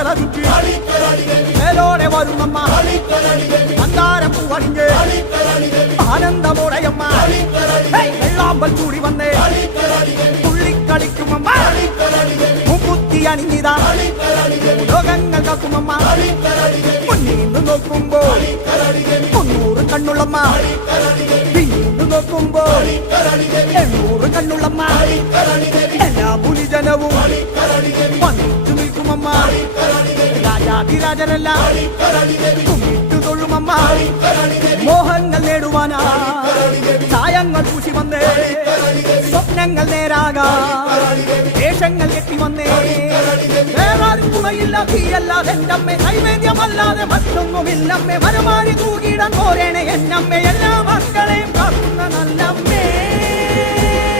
ചിറകുറ്റി മേലോടെ വരുമമ്മ മന്ദാരം പൂവണിഞ്ഞ് ആനന്ദമോടയമ്മ വെള്ളാമ്പൽ കൂടി വന്നേ തുള്ളിക്കളിക്കുമമ്മ മുക്കുത്തി അണിഞ്ഞിതാ ലോകങ്ങൾ കാക്കുമമ്മ മുന്നീന്ന് നോക്കുമ്പോ 300 കണ്ണുള്ളമ്മ പിന്നീന്ന് നോക്കുമ്പോ 800 കണ്ണുള്ളമ്മ എല്ലാ പുലിജനവും വന്നിച്ചു നിൽക്കുമമ്മ രാജാതിരാജരല്ല കുമ്മിട്ടു തൊഴുമമ്മ മോഹങ്ങൾ നേടുവാനാ ചായങ്ങൾ പൂശി വന്നേ സ്വപ്നങ്ങൾ നേരാകാ ദേശങ്ങൾ എത്തി വന്നേ വേറാരും തുണയില്ല തീയല്ലാതെ എന്റമ്മേ നൈവേദ്യമല്ലാതെ മറ്റൊന്നുമില്ലമ്മേ വരമാടി തൂകിടാൻ പോരേണേ എന്നമ്മേ എല്ലാ മക്കളെയും കാക്കുന്ന നല്ലമ്മേ